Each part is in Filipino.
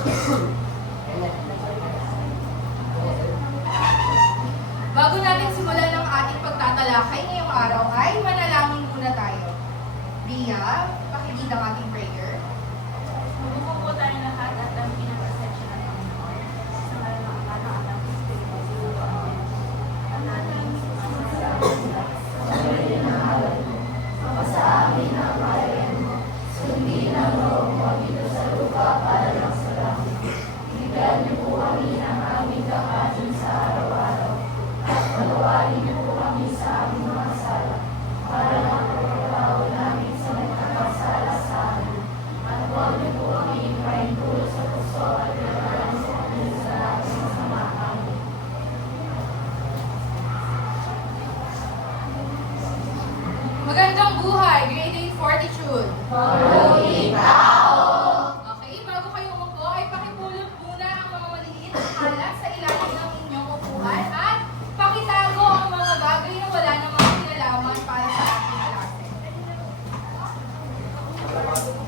Bago natin simulan ang ating pagtatalakay ngayong araw ay manalangin muna tayo. Bia, pakilid ang ating prayer. Bumuko po tayo lahat at ang pinag-asensya ng Panginoon sa ngalan ng Ama ng Anak ng Espiritu Santo. Amen. Ang ating Magandang buhay, grade 8 fortitude. Okay, bago kayo umupo ay pakipulot muna ang mga maliliit na kalat sa ilalim ng inyong upuan at pakitago ang mga bagay na wala namang kinalaman para sa ating klase.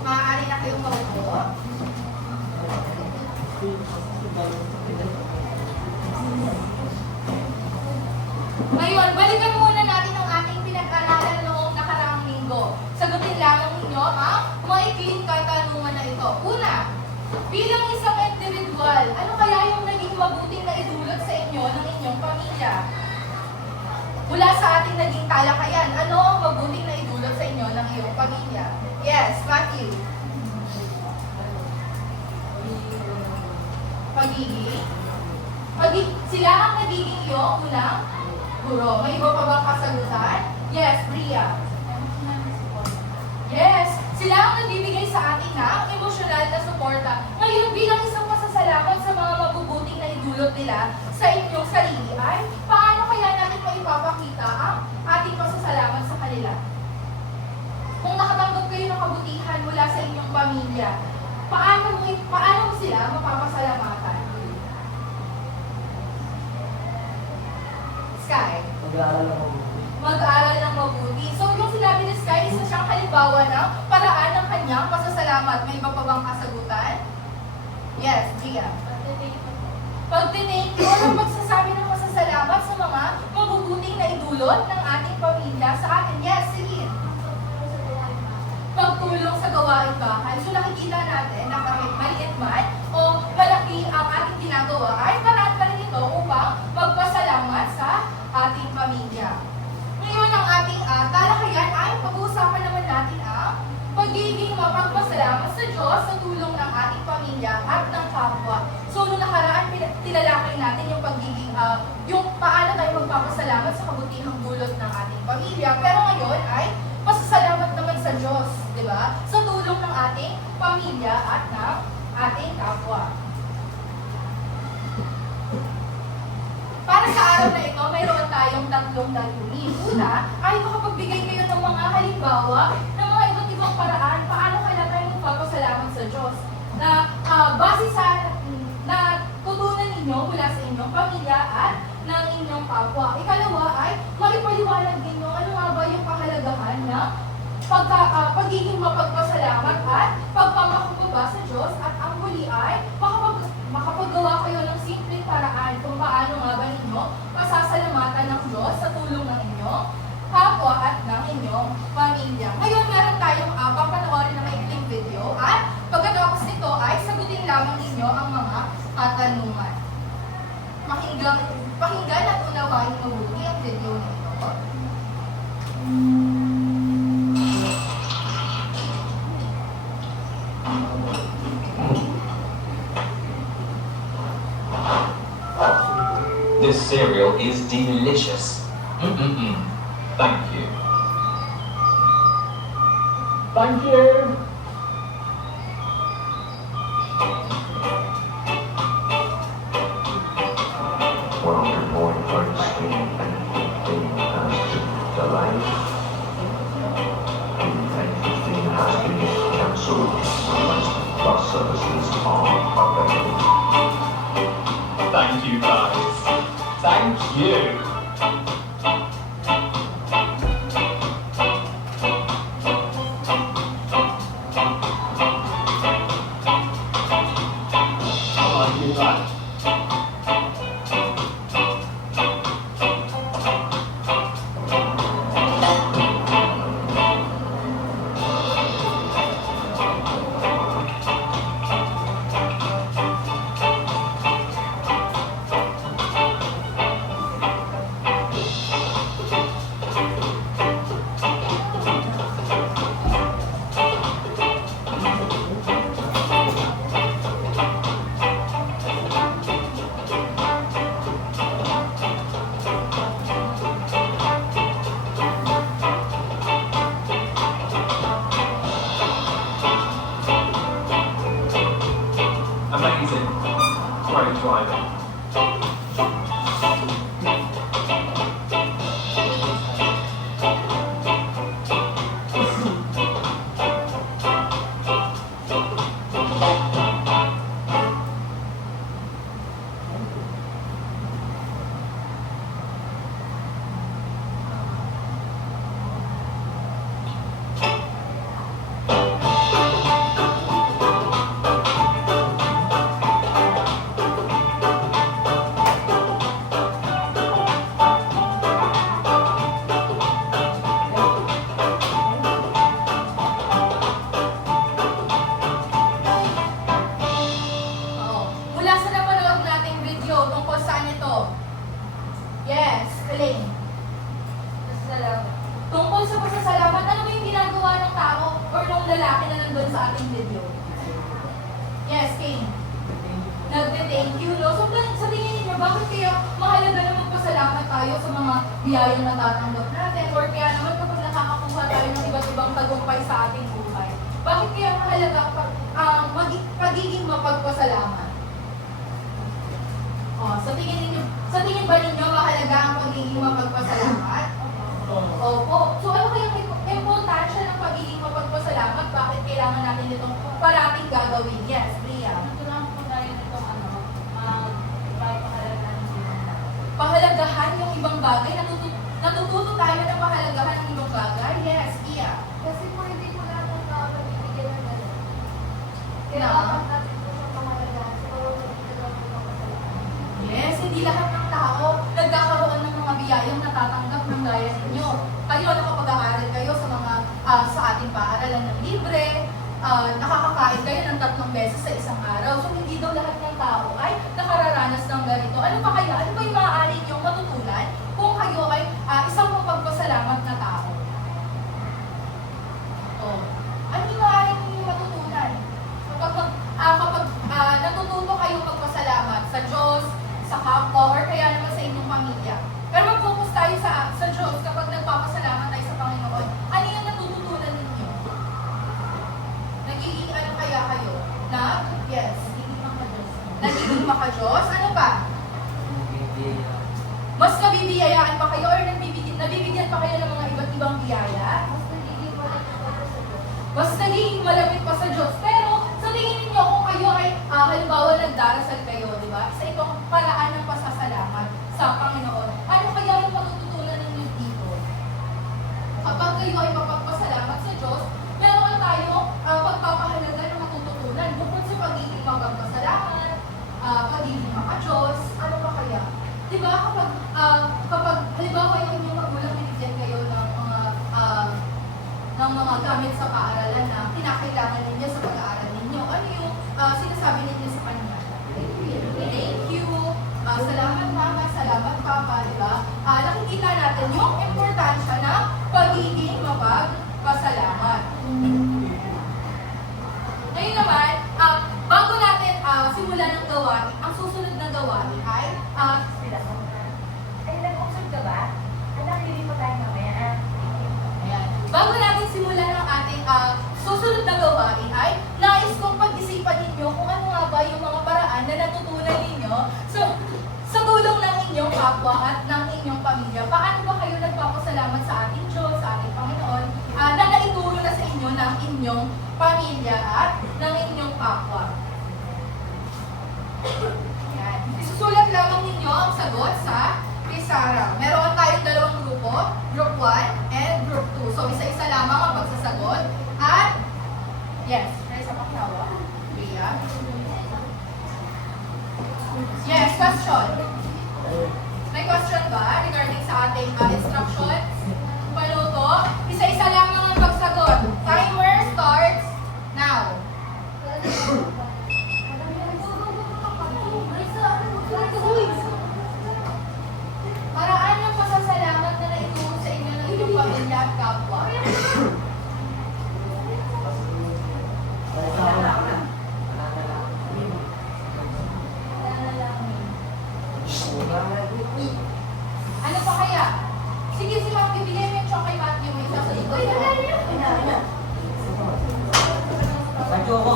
Maaari na kayong maupo. Ngayon, balikan muna natin ang ating pinag-aralan noong nakaraang linggo. Sagutin lamang ninyo ang maikling katanungan na ito. Una, bilang isang individual, ano kaya yung naging mabuting na idulot sa inyo ng inyong pamilya? Mula sa ating naging talakayan, ano ang mabuting na idulot sa inyo ng iyong pamilya? Yes, Matthew. Sila ang nagiging iyong unang guro. May iba pa bang kasagutan? Yes, Bria. Yes, sila ang nagbibigay sa atin ng emosyonal na suporta. Ngayon, bilang isang pasasalamat sa mga mabubuting na idulot nila sa inyong sarili ay, paano kaya natin maipapakita ang ating pasasalamat sa kanila? Kung nakatanggap kayo ng kabutihan mula sa inyong pamilya, paano mo sila mapapasalamatan? Sky? Mag-aaral ng mabuti. So, yung sinabi ni Sky, isa siyang halimbawa ng paraan ng kanyang pasasalamat. May iba pa bang kasagutan? Yes, Gia. Pag-thank you or magsasabi ng pasasalamat sa mga mabubuting na idulot ng ating pamilya sa atin. Yes, sige. Pagtulong sa gawaing bahay. So, nakikita natin na kahit maliit man o malaki ang ating ginagawa ay paraan pa rin ito upang magpasalamat sa ating pamilya. Ngayon ang ating talakayan ay pag-uusapan naman natin ang pagiging mapagpasalamat sa Diyos sa tulong ng ating pamilya at ng kapwa. So, noong nakaraan, tinalakay natin yung pagiging, yung paano tayo magpapasalamat sa kabutihang dulot ng ating pamilya. Pero ngayon ay pasasalamat naman sa Diyos, di ba? Sa tulong ng ating pamilya at ng ating kapwa. Para sa araw na ito, mayroon tayong tatlong dalawin. Una, ay makapagbigay kayo ng mga halimbawa ng mga iba't ibang paraan paano kaya tayo magpapasalamat sa Diyos na base sa natutunan ninyo mula sa inyong pamilya at ng inyong kapwa. Ikalawa ay makipaliwanag ninyo ano nga ba yung kahalagahan ng pagiging mapagpasalamat at pagpapakubaba sa Diyos at ang huli ay makapaggawa kayo ng simpleng paraan kung paano nga ba ninyo pasasalamatan ng Diyos sa tulong ng inyong kapwa at ng inyong pamilya. Ngayon, meron tayong papanoorin na maikling video at pagkatapos nito ay sagutin lamang ninyo ang mga katanungan. Pakinggan at unawain mabuti ang video na ito. This cereal is delicious. Thank you. Thank you. One of the more important stream and thing the life. And 15 has been cancelled unless bus services are available. Thank you, guys. Thank you. tayo. Amazing. Great driving. Oo. Mula sa napanood nating video tungkol saan ito? Yes, Elaine. Salamat. Tungkol sa pasasalamat, ano ba yung ginagawa ng tao or ng lalaki na nandun sa ating video? Yes, Kane. Nagde-thank you, no? So, sa tingin niyo, bakit kaya mahalaga na magpasalamat tayo sa mga biyayang natatanggap natin? Or kaya naman kapag nakakakuha tayo ng iba't ibang tagumpay sa ating buhay? Bakit kaya mahalaga pagiging mapagpasalamat? Oh, sa tingin ba ninyo mahalaga ang pagiging mapagpasalamat? Opo. So ano kaya yung importansya ng pagiging mapagpasalamat? Bakit kailangan natin itong parating gagawin? Yes, Bria. Natutunan po tayo nitong pagpapahalagaan ng ibang tao. Pahalagahan yung ibang bagay. Natututo tayo na pahalagahan ng ibang bagay. Yes, Ia. Kasi po hindi po lahat ng tao nagbibigyan ng ganun. Kaya Na? dapat natin po sa pamahalagaan. So, hindi na lang po magpasalamat. Yes, hindi lahat ng tao nagkakaroon ng mga biyayang natatanggap ng gaya ninyo. Kayo nakapag-aaral kayo sa mga sa ating paaralan ng libre, nakakakain kayo ng 3 beses sa isang araw. So hindi daw lahat ng tao ay nakararanas ng ganito. Ano ba kaya? Ano ba yung maaari niyong matutunan kung kayo ay isang mapagpasalamat na tao? Oh. Ano yung maaari ninyong matutunan? Kapag natututo kayong magpasalamat sa Diyos, sa kapwa, or kaya naman sa inyong pamilya. Pero mag-focus tayo sa Diyos kapag nagpapasalamat tayo sa Panginoon. Ano yung natututunan ninyo? Nagiging ano kaya kayo? Yes. Nagiging maka-Diyos? Ano pa? Mas nabibiyayaan pa kayo or nabibigyan pa kayo ng mga iba't ibang biyaya? Mas nagiging malapit pa sa Diyos. Pero sa tingin ninyo kung kayo ay halimbawa nagdarasal kayo, di ba? Sa itong paraan ng pasasalamat sa Panginoon. Ano kaya yung matututunan ninyo dito? Kapag kayo ay mapagpasalamat sa Diyos, meron tayo pagpapahalaga ng matututunan. Bukod sa pagiging mapagpasalamat, pagiging maka-Diyos, ano pa kaya? Di ba kapag halimbawa yung inyong magulang binigyan kayo ng mga gamit sa paaralan na kinakailangan ninyo sa pag-aaral ninyo, ano yung sinasabi ninyo sa kanya? Thank you. Salamat mama, salamat papa, di ba? Nakikita natin yung importansya ng pagiging mapagpasalamat. Ngayon naman, bago natin simulan ng gawain, ang susunod na gawain ay Ay, nag-observe ka ba? Anak, hindi pa tayo mamaya. ayan. Bago natin simulan ang ating susunod na gawain ay nais kong pag-isipan ninyo kung ano nga ba yung mga paraan na natutunan ninyo sa tulong ng inyong kapwa at ng inyong pamilya. Paano ba kayo nagpapasalamat sa ating Diyos, sa ating Panginoon, na naituro na sa inyo ng inyong pamilya at ng inyong kapwa? Ayan. Isusulat lamang ninyo ang sagot sa Pizarra. Meron tayong 2 grupo, Group 1 and Group 2. So, isa-isa lamang ang pagsasagot. At, yes, may isa pang hawak. Rhea. question? May question ba regarding sa ating instructions? Paluto? Isa-isa lamang ang pagsagot. Timer starts now. Paraan ng pasasalamat na naitulong sa inyo ng inyong pamilya at kapwa. Ano pa kaya? Sige, si Ma'am, bibigyan mo yung chocolate kay Matthew. May isa sa ito. Radyo ko.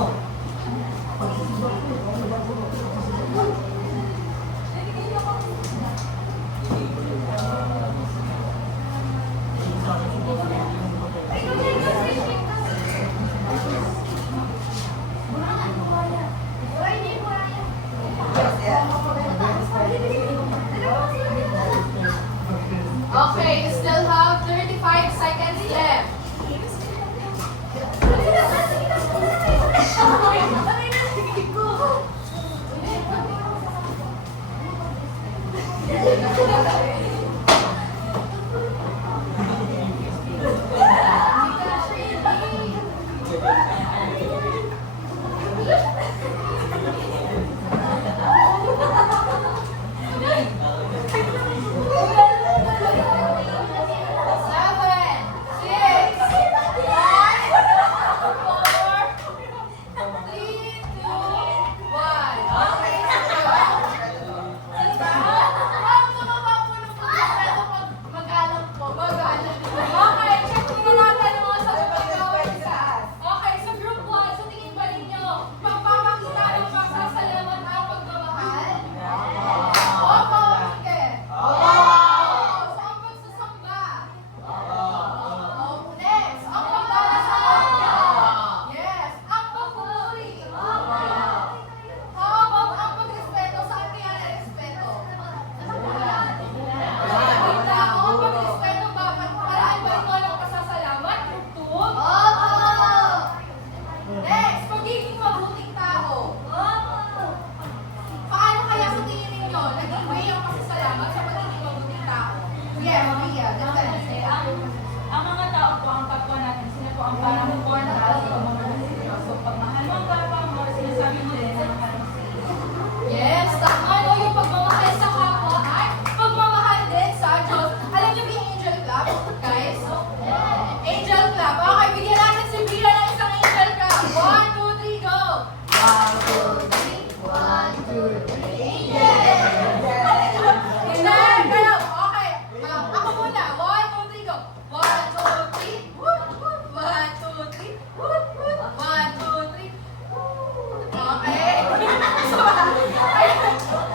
Okay, you still have 35 seconds left. Ang mga tao po, ang kapwa natin, sila po ang parang born na sa pamamahala. So, pag mahal mo ang kapwa mo, sinasabi mo din na mahal mo sa iyo. Yes, tama no, yung pagmamahal sa kapwa ay pagmamahal din sa Diyos. Alam niyo ba yung angel clap, guys? Angel clap. Okay, bigyan natin si Bria ng isang angel clap. 1, 2, 3, go! 1, 2, 3. 1, 2, 3. Angel! Angel! Kayo! Okay. Ako muna. 1, 2, 3, go! 1, 2, 3. 1, 2, 3. 1, 2, 3. Okay.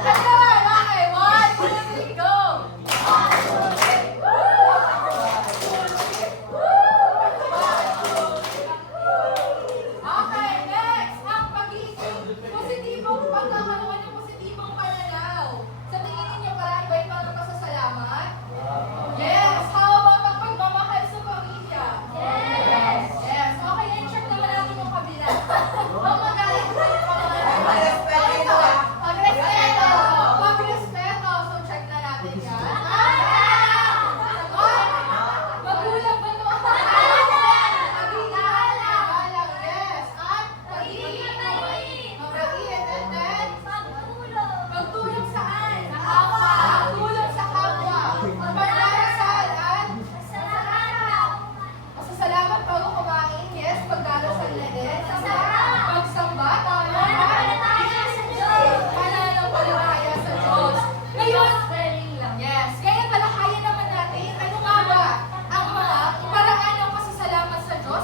Ano naman? Okay. 1, 2, 3, go! 1, 2, 3. Okay, next. Ang pag-iisip. Positibong pagkakaroon ng positibong pananaw. Sa tingin ninyo, parang ba ito ng pasasalamat? Yes. How about ang pagmamahal sa pamilya? Yes. Yes. Okay, then check naman natin yung kabila. Ang magaling sa pagrespeto. Pagrespeto. Pagrespeto. So, check na natin yan. Magulang ba ito? Pag-iigalang. Yes. At pag-iigit. Mabait. And then, pagtulong saan? Sa kapwa. Pagtulong sa kapwa. Pagdarasal at pasasalamat bago kumain. Yes, pagdarasal na din. Pagsamba. Tama. Pananampalataya sa Diyos. Ngayon, yes. Ngayon, talakayan naman natin. Ano nga ba ang mga paraan ng pasasalamat sa Diyos?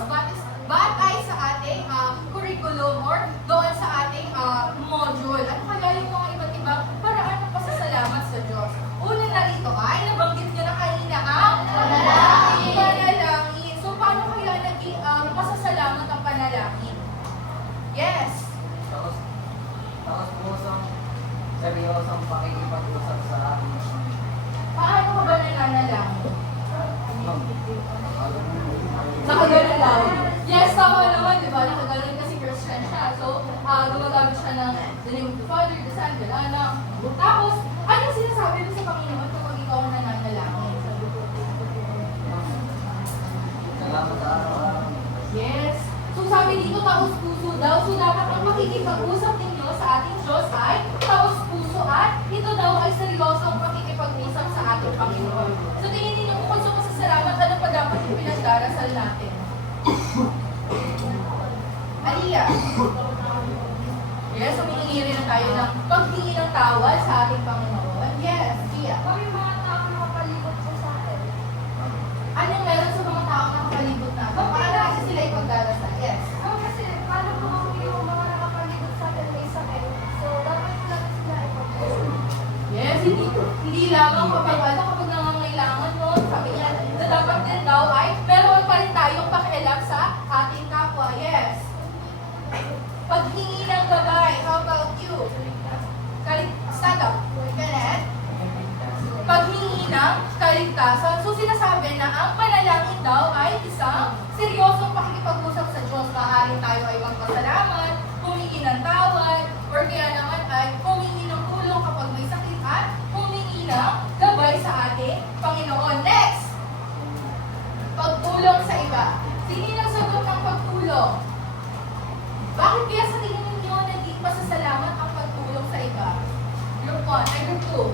Batay sa ating curriculum or doon sa ating module. Ano kaya yung mga iba't ibang paraan ng pasasalamat sa Diyos? Una na rito ay, nabanggit nyo na kanina ang panalangin. Panalangin. So, paano kaya naging pasasalamat ang panalangin? Yes. Tapos pusong seryosong pakikipag-usap sa akin. Paano ka ba nananalangin? Nakaganon lang. Yes, tama naman, di ba? Nakaganon kasi Christian siya. So, gumagamit siya ng the name of the Father, the Son, the Anak, Tapos, anong sinasabi mo sa Panginoon kapag ikaw ang nananalangin? Salamat sa araw-araw. Yes. So sabi dito, taos puso daw. So dapat ang pakikipag-usap ninyo sa ating Diyos ay taos puso at ito daw ay seryosong pakikipag-usap sa ating Panginoon. So tingin ninyo kung sa masasalamat, ano pa dapat yung pinagdarasal natin? Aliyah. Yes, so humingi rin na tayo ng paghingi ng tawad sa ating Panginoon. Yes, Gia. Kami mga tao nakapalibot po sa akin. Anong meron sa mga taong nakapalibot na? Paano kasi sila ipagdarasal? Yes. Kasi paano po kung yung mga nakapalibot sa akin may sakit? So, dapat ko lang sila ipag-usap. Yes, hindi lamang kapag nangangailangan nun. Sabi niya na dapat din daw ay meron pa rin tayong pakialam sa ating kapwa. Yes. Paghingi ng gabay. How about you? Stand up. Kenneth? Paghingi ng kaligtasan. So sinasabi na ang panalangin daw ay isang seryosong pakikipag-usap sa Diyos. Maaaring tayo ay magpasalamat, humingi ng tawad, or kaya naman ay humingi ng tulong kapag may sakit at humingi ng gabay sa ating Panginoon. Next! Pagtulong sa iba. Sino ang sagot ng pagtulong? Bakit kaya sa tingin ninyo naging pasasalamat ang pagtulong sa iba? Group 1 ay Group 2.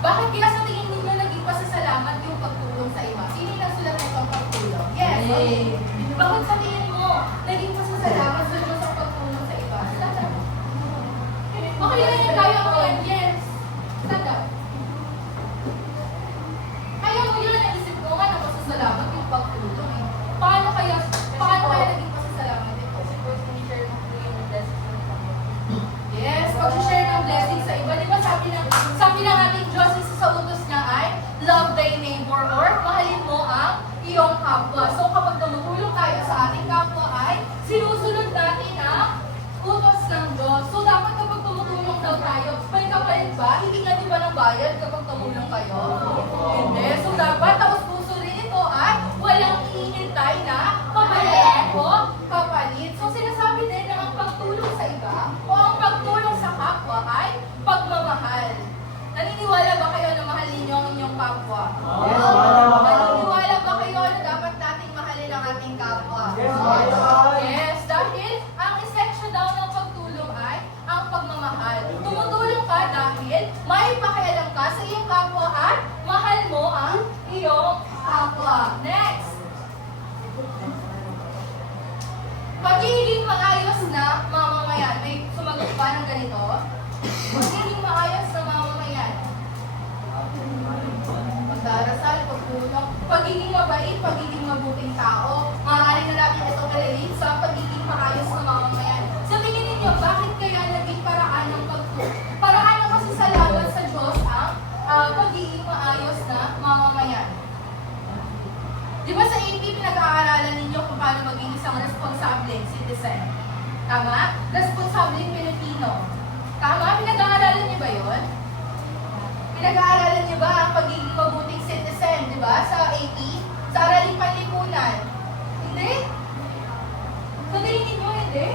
Bakit kaya sa tingin ninyo naging pasasalamat yung pagtulong sa iba? Sino ang sulat ng pagtulong? Yes! Okay. Bakit sa tingin mo naging pasasalamat sa Diyos ang pagtulong sa iba? Stand up. Okay lang yan, kaya mo yan. Yes! Stand up. Kaya mo yun, naisip mo nga na pasasalamat yung pagtulong eh. Paano kaya naging pasasalamat ito? Kasi po, sinishare mo po yung blessing ng Panginoon. Yes, pag-share ng blessing sa iba. Di ba sabi ng ating Diyos, isa sa utos niya ay, love thy neighbor or mahalin mo ang iyong kapwa. So kapag tumutulong tayo sa ating kapwa ay, sinusunod natin ang utos ng Diyos. So dapat kapag tumutulong daw tayo, may kapalit ba? Hindi nga di ba ng bayad kapag tumulong kayo? Hindi. So dapat tapos puso rin ito at walang hinihintay na kapalit o kapalit. So sinasabi din na ang pagtulong sa iba o ang pagtulong sa kapwa ay pagmamahal. Naniniwala ba kayo na mahal ninyo ang inyong kapwa? Yes, wala. Naniniwala ba kayo na dapat nating mahalin ang ating kapwa? Yes, wala. Yes, dahil ang esensya daw ng pagtulong ay ang pagmamahal. Tumutulong ka dahil may pakialam ka sa iyong kapwa at mahal mo ang iyong kapwa. Next! Pagiging maayos na mamamayan. May sumagot ba ng ganito? Pagiging maayos na mamamayan. Pagdarasal, pagtulong, pagiging mabait, pagiging mabuting tao. Maaaring na natin ito relate sa pagiging maayos na mamamayan. So tingin ninyo, bakit kaya naging paraan ng pagtulong? Paraan ng masasalamat sa Diyos ang pagiging maayos na mamamayan. Di ba sa AP pinag-aaralan ninyo kung paano maging isang responsableng citizen? Tama? Responsableng Pilipino. Tama? Pinag-aaralan niyo ba yun? Pinag-aaralan niyo ba ang pagiging mabuting citizen, di ba? Sa AP? Sa Araling Panlipunan? Hindi? So, tingin niyo, hindi?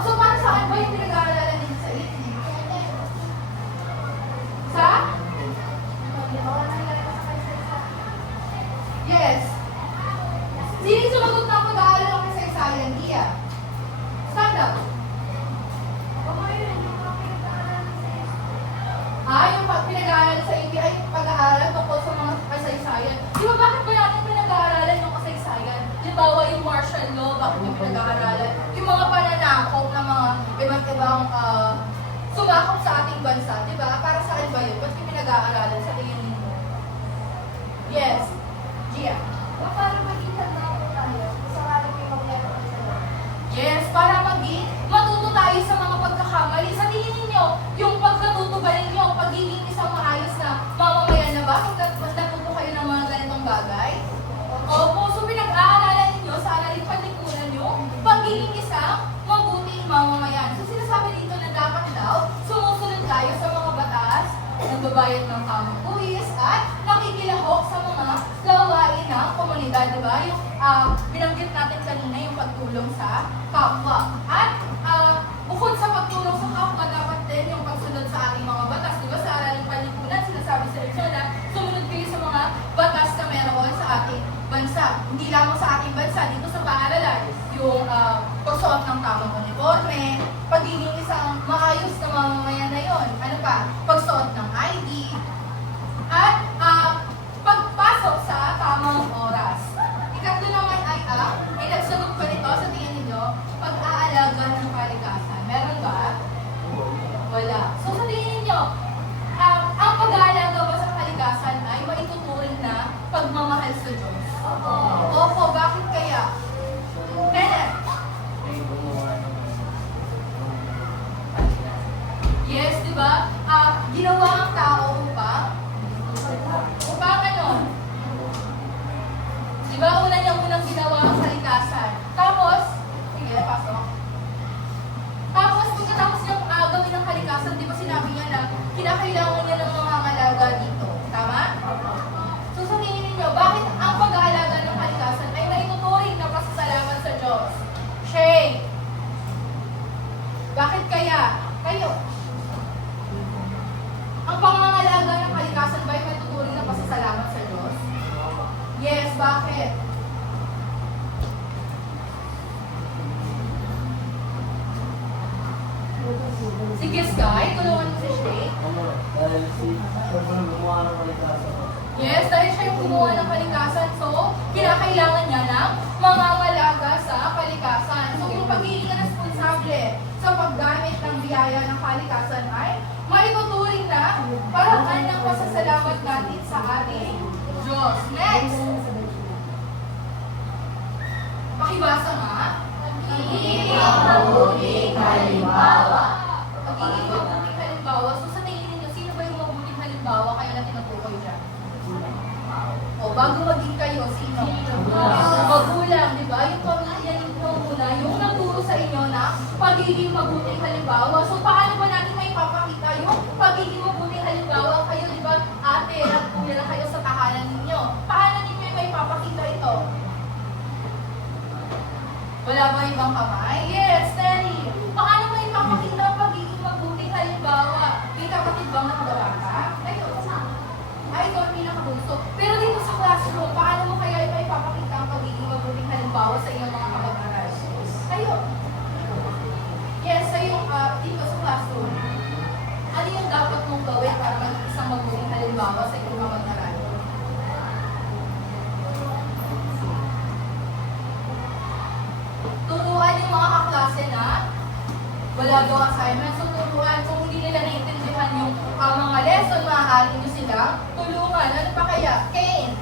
So, para saan ba yung pinag-aaralan ninyo sa AP? Sa? Yes. Sino yung sumagot na pag-aaral ng kasaysayan? Gia. Stand up. Yung pinag-aaral sa AP ay pag-aaral tungkol sa mga kasaysayan. Di ba bakit ba natin pinag-aaralan yung kasaysayan? Halimbawa yung martial law, bakit yung pinag-aaralan? Yung mga pananakop na mga iba't ibang sumakop sa ating bansa, di ba? Para saan ba yun? Ba't yung pinag-aaralan sa tingin ninyo? Yes. Gia. Para maging handa po tayo, sa alam may magyari sa Lord. Yes, para maging matuto tayo sa mga pagkakamali. Sa tingin ninyo, yung pagkatuto ba ninyo, pagiging isang maayos na mamamayan na ba? Pag natuto kayo ng mga ganitong bagay? Opo, so pinag-aaralan ninyo sa Araling Panlipunan yung pagiging isang mabuting mamamayan. So sinasabi dito na dapat daw, sumusunod tayo sa mga batas, nagbabayad ng tamang buwis, at nakikilahok sa mga gawain ng komunidad, di ba? Yung binanggit natin kanina yung pagtulong sa kapwa. At bukod sa pagtulong sa kapwa, dapat din pa? Pagsuot ng ID, at pagpasok sa tamang oras. Ikatlo naman ay may nagsagot pa nito sa tingin ninyo, pag-aalaga ng kalikasan. Meron ba? Wala. So sa tingin ninyo, ang pag-aalaga ba sa kalikasan ay maituturing na pagmamahal sa Diyos? Opo, bakit kaya? Kenneth? May gumawa ng Yes, di ba? Ginawa ang tao upang ano? Di ba, una niya munang ginawa ang kalikasan. Tapos, sige, pasok. Tapos, pagkatapos niyang gawin ng kalikasan, di ba sinabi niya na kinakailangan niya ng mga ngalaga dito. Tama? So, sa tingin ninyo, bakit ang pag-aalaga ng kalikasan ay maituturing na pasasalamat sa Diyos? Shay! Bakit kaya? Kayo? Ang pangangalaga ng kalikasan ba ay maituturing na pasasalamat sa Diyos? Yes, bakit? Sige, Sky, tulungan mo si Shay. dahil siya po nang gumawa ng kalikasan. Yes, dahil siya yung gumawa ng kalikasan, so kinakailangan niya ng mangangalaga sa kalikasan. So yung pagiging responsable sa paggamit ng biyaya ng kalikasan ay maituturing na paraan ng pasasalamat natin sa ating Diyos. Next! Pakibasa nga. Pagiging mabuting halimbawa. Pagiging mabuting halimbawa. So sa tingin ninyo, sino ba yung mabuting halimbawa kaya na tinutukoy dyan? O, bago maging kayo, sino? Magulang, di ba? Yung pamilya ninyo muna, yung nagturo sa inyo na pagiging mabuting halimbawa. So, paano ba natin may papakita yung pagiging mabuting halimbawa? Kayo, di ba, ate, nagpumila kayo sa tahanan ninyo. Paano ninyo may papakita ito? Wala ba ibang kamay? Yes, Terry. Paano may papakita ang pagiging mabuting halimbawa? May kapatid bang nakagawa ka? Ayun. Ay, ito ang pinakabunso. Pero dito sa classroom, paano mo kaya may papakita ang pagiging mabuting halimbawa sa iyong mga kabag-aral? Ayun. Yes, sa iyong dito sa classroom. Ano yung dapat mong gawin para maging isang mabuting halimbawa sa iyong kabag-aral? Turuan yung mga kaklase na wala daw assignment. So, turuan. Kung hindi nila naiintindihan yung mga lesson, maaari nyo sila tulungan. Ano pa kaya? Kane!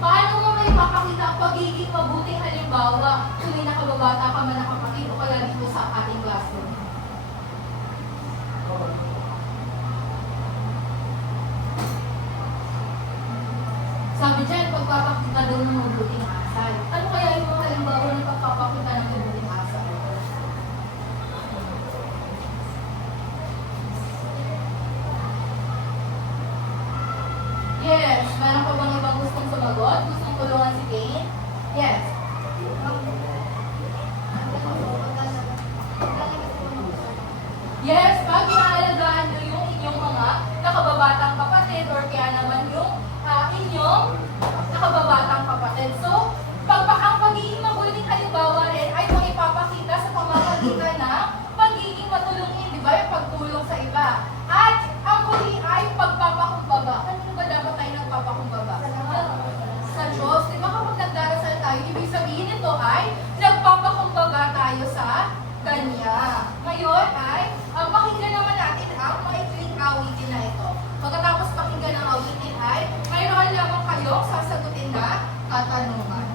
Paano mo may papakita ang pagiging mabuting halimbawa kung may nakababata ka man na kapatid o kaya dito sa ating classroom? Sabi dyan, pagpapakita daw ng mabuting asal. Ano kaya yung mga halimbawa ng pagpapakita ng mabuting asal? Yes. Meron pa bang ibang gustong sumagot? Gustong tulungan si Kane? Yes. Yes, pag inaalagaan nyo yung inyong mga nakababatang kapatid or kaya naman yung inyong nakababatang kapatid. So, ang pagiging mabuting halimbawa rin ay maipapakita sa pamamagitan ng pagiging matulungin, di ba? Yung pagtulong sa iba. At ang huli ay pagpapakumbaba. Ano ba dapat tayo nagpapakumbaba? Sa Diyos. Di ba kapag nagdarasal tayo, ibig sabihin nito ay nagpapakumbaba tayo sa Kanya. Ngayon ay, pakinggan naman natin ang maikling awitin na ito. Pagkatapos pakinggan ang awitin ay, mayroon lamang kayong sasagutin na katanungan.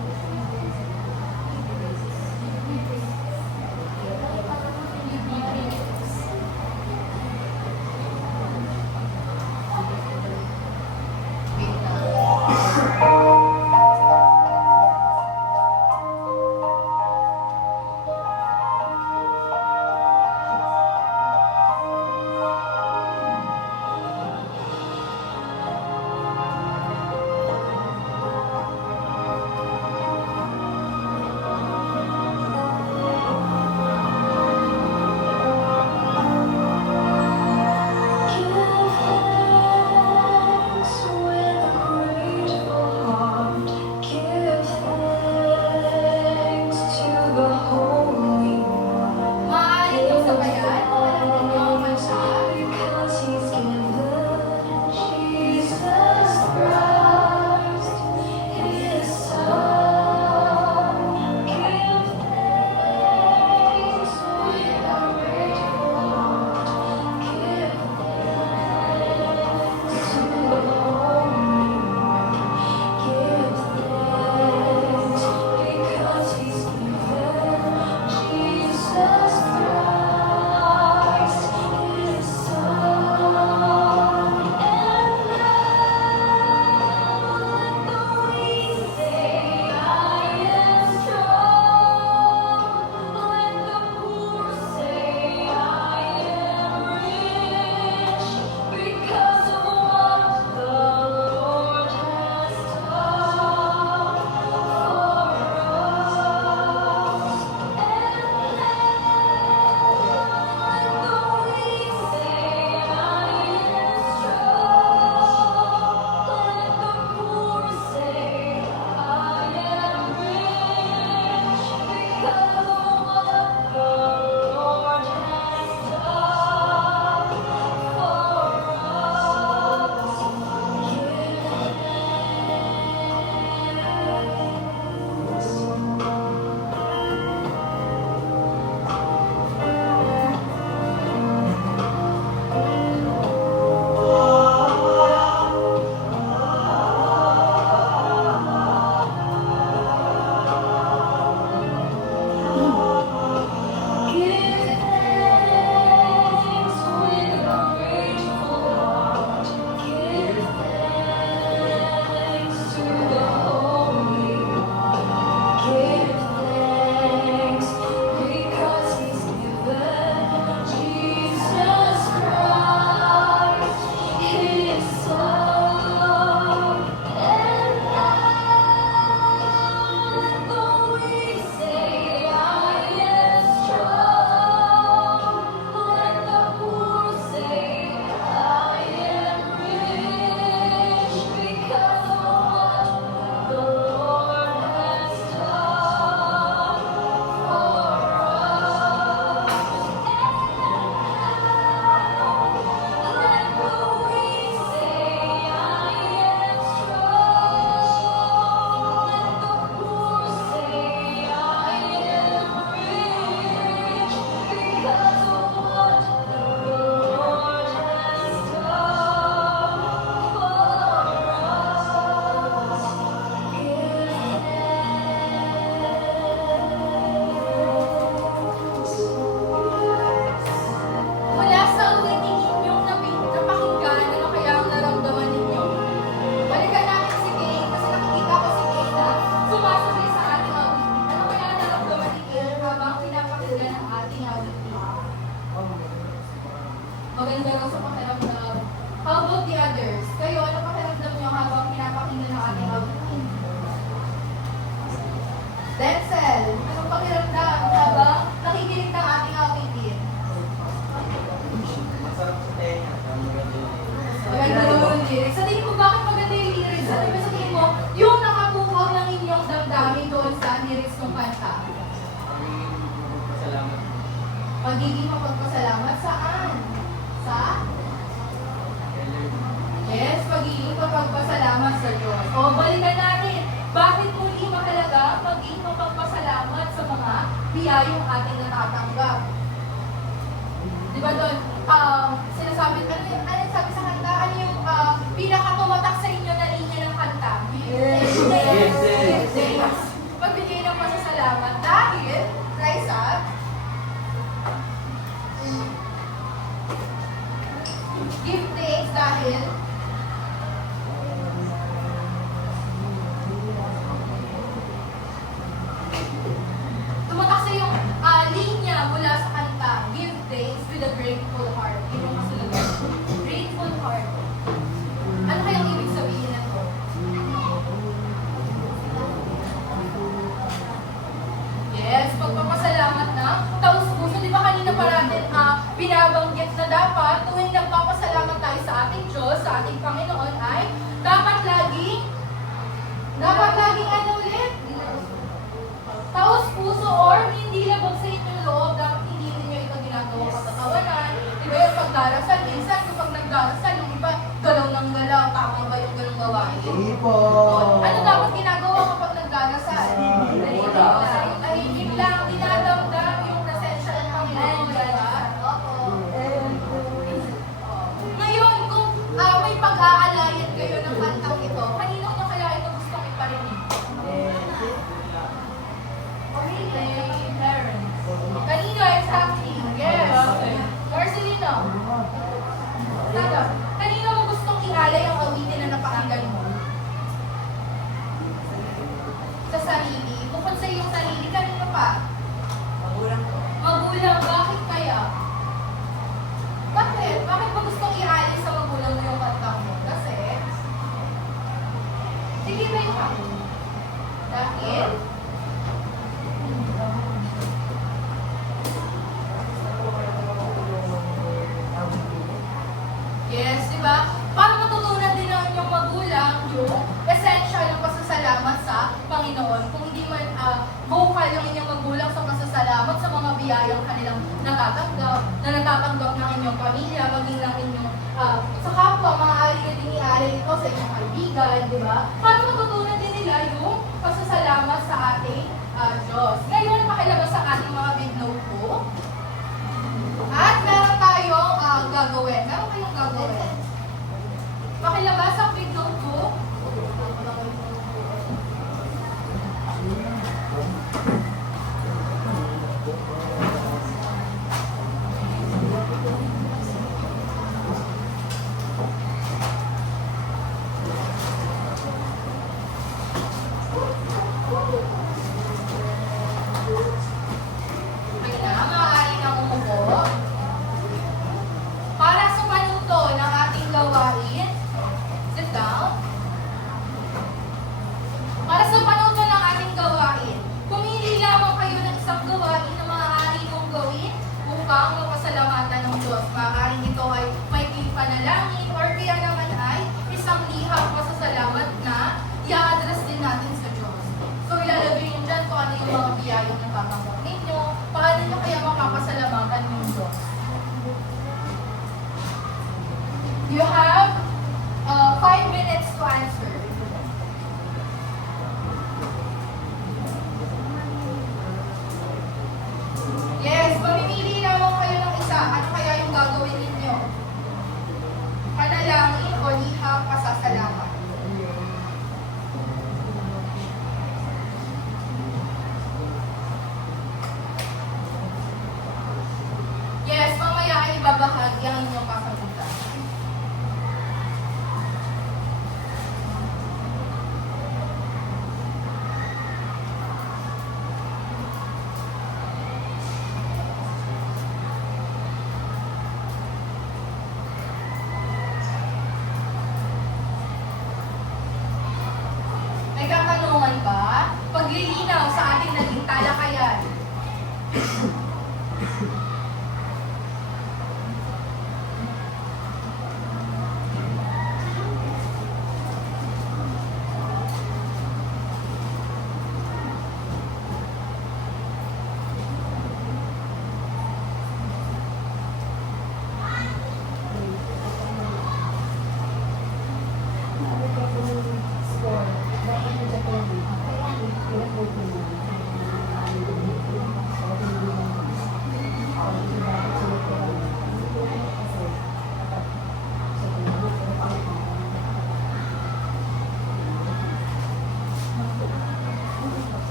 Anong pakiramdam habang nakikinig ng ating awitin? Masarap sa tenga. Maganda yung lyrics. Sa tingin mo, bakit maganda yung lyrics? Ano ba sa tingin mo, yung nakabukaw ng inyong damdamin doon sa lyrics ng kanta? Salamat. Pagiging mapagpasalamat saan? Sa? Yes, pagiging mapagpasalamat sa Diyos. O, balikan natin. Bakit muli mahalaga maging mapagpasalamat sa mga biyayong ating natatanggap? Di ba doon, sinasabi, ano yung sabi sa kanta? Ano yung pinakatumatak sa inyo na linya ng kanta? Yes. Yes. Pagbigay ng pasasalamat dahil, rise up, give thanks dahil tumatak sa yung linya mula sa kanta, give thanks with a grateful heart. Yun yung kasulatan. Grateful heart. Ano kayang ibig sabihin na to? Yes, pagpapasalamat na. Taos puso, di ba kanina pa natin binabanggit na dapat tuwing nagpapasalamat tayo sa ating Diyos, sa ating Panginoon ay dapat laging ano ulit? Taos puso or hindi labag sa inyong loob, dapat hindi ninyo ito ginagawa katatawanan. Di ba yung pagdarasal? Minsan kapag nagdarasal, yung iba galaw ng galaw, tama ba yung ganong gawain? Hindi po. Ano dapat ginagawa kapag nagdarasal? Tahimik lang, dinadamdam yung presensya ng Panginoon, diba? Ngayon, kung may pag-aalayan kayo ng kantang ito, kanino nyo kaya ito gustong iparinig? Really? Parents. Kanino exactly? Yes. Marcelino. Taga, kanino mo gustong ialay ang awitin na napakinggan mo? Sa sarili. Bukod sa iyong sarili, kanino pa? Magulang ko. Magulang. Bakit kaya? Bakit? Bakit mo gustong ialay sa magulang mo yung kanta mo? Kasi? Sige ba yung dahil? Yes, di ba? Para matutunan din ng inyong magulang yung essential ng pasasalamat sa Panginoon. Kung hindi man vocal yung inyong magulang sa pasasalamat sa mga biyayang kanilang natatanggap, na natatanggap ng inyong pamilya, maging ng inyong sa kapwa, maaari ka din i-alay ito sa inyong kaibigan, di ba? Para matutunan din nila yung pasasalamat sa ating Diyos. Ngayon, pakilabas ang ating mga big notebook. At meron tayong gagawin. Meron kayong gagawin. Pakilabas ang big notebook. Okay na, maaari na umupo. Para sa panuto ng ating gawain, sit down. Para sa panuto ng ating gawain, pumili lamang kayo ng isang gawain na maaari mong gawin upang mapasalamatan ng Diyos. Maaaring ito ay may panalangin or kaya naman ay isang liham pasasalamat na i-address din natin sa Diyos. So ilalagay nyo dyan kung ano yung mga biyayang natatanggap ninyo, paano nyo kaya mapapasalamatan ng Diyos. You have 5 minutes to answer. Yes, mamimili lamang kayo ng isa. Ano kaya yung gagawin ninyo? Panalangin o liham pasasalamat? Yes, mamaya ay ibabahagi ang inyong kasagutan. May katanungan ba? Paglilinaw sa ating naging talakayan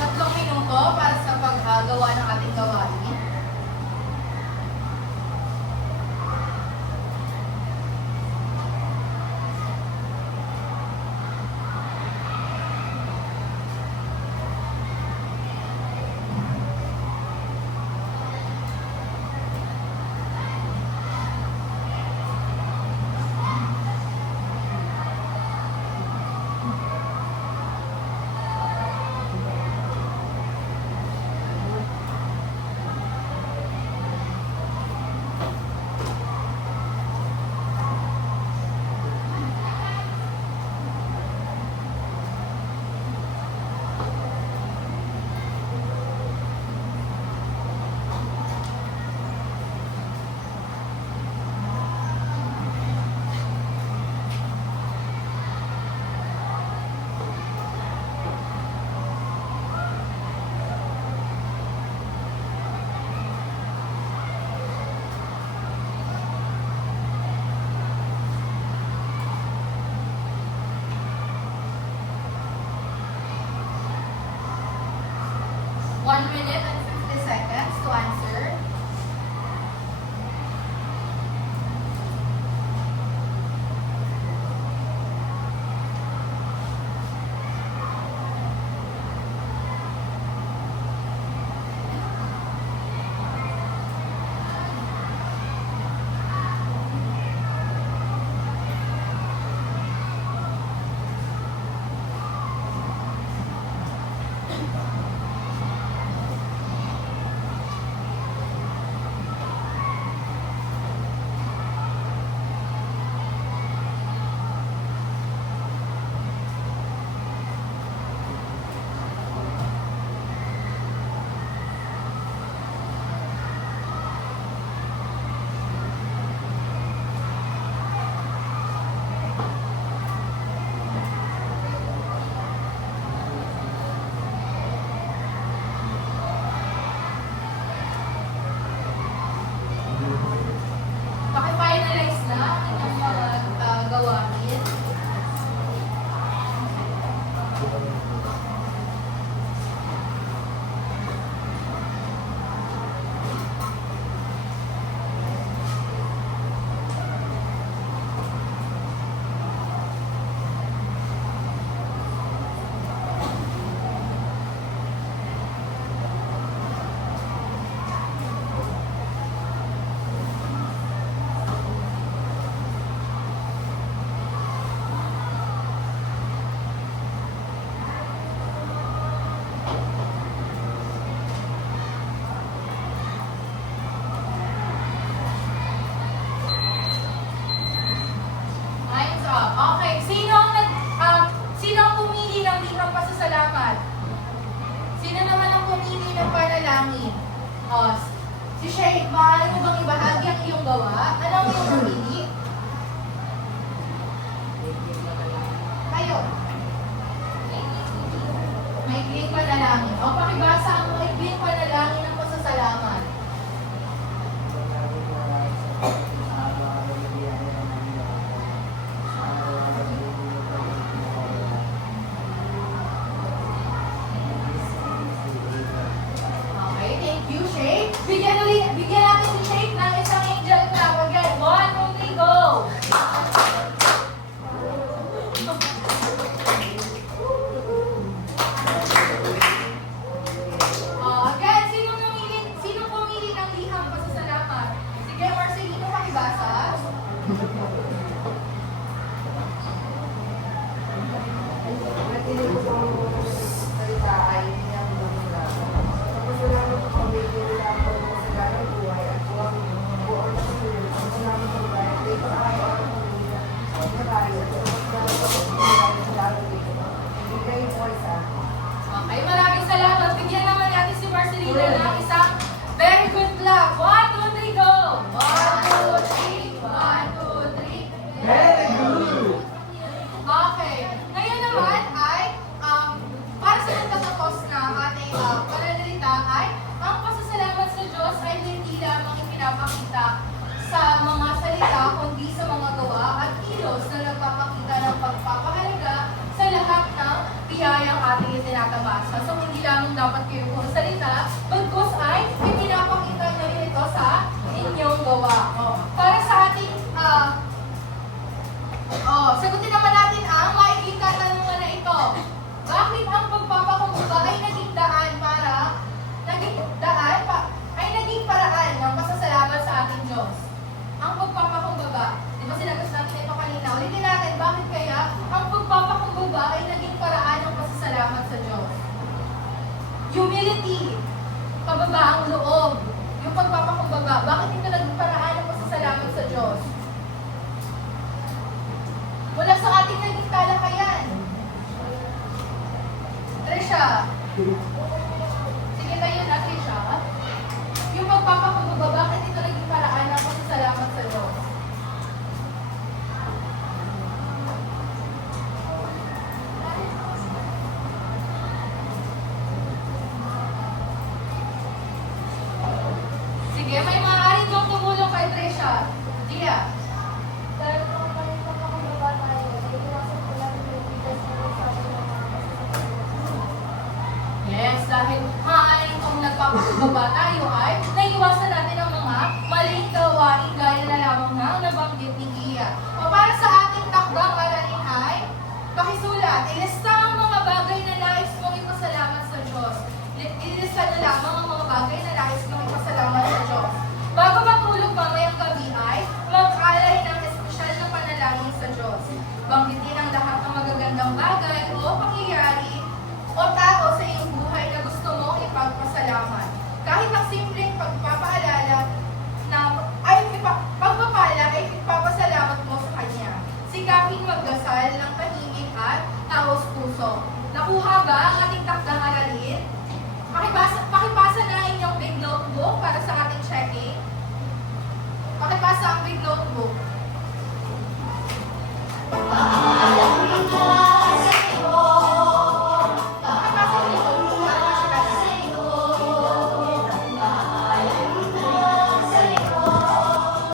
Tatlong minuto para sa paggagawa ng ating gawain. One minute and 50 seconds to answer. Paki-finalize na ang inyong mga gawain. Time's up. Okay, sino ang pumili ng limang pasasalamat? Sino naman ang pumili ng panalangin? O, si Shay, maaari mo bang ibahagi ang iyong gawa? Ano ang iyong pumili? Kayo. Maikling panalangin. O, pakibasa ang maikling panalangin ng pasasalamat. tinatamasa. So, hindi lamang dapat kayo puro salita, bagkus ay ipinapakita nyo rin ito sa inyong gawa. Para sa ating, sagutin naman natin ang maikling katanungan na ito. Bakit ang pagpapakumbaba ay naging daan naging paraan ng pasasalamat sa ating Diyos? Ang pagpapakumbaba, di ba sinagot natin ito kanina? Ulitin natin, bakit kaya ang pagpapakumbaba ay naging paraan ng pasasalamat sa Diyos? Humility, kababaang loob, yung pagpapakumbaba, bakit ito naging paraan ng pasasalamat sa Diyos? Mula sa ating naging talakayan. Trisha. Sige tayo na, Trisha. Yung pagpapakumbaba, bakit ito naging paraan ng pasasalamat sa Diyos? Sige, may maaari kong tumulong kay Trisha. Gia. Dahil kung may pagpakumbaba tayo, ay iwasan ko lang yung bigas na sabi ng mga Yes, dahil maaaring kung nagpapakumbaba tayo ay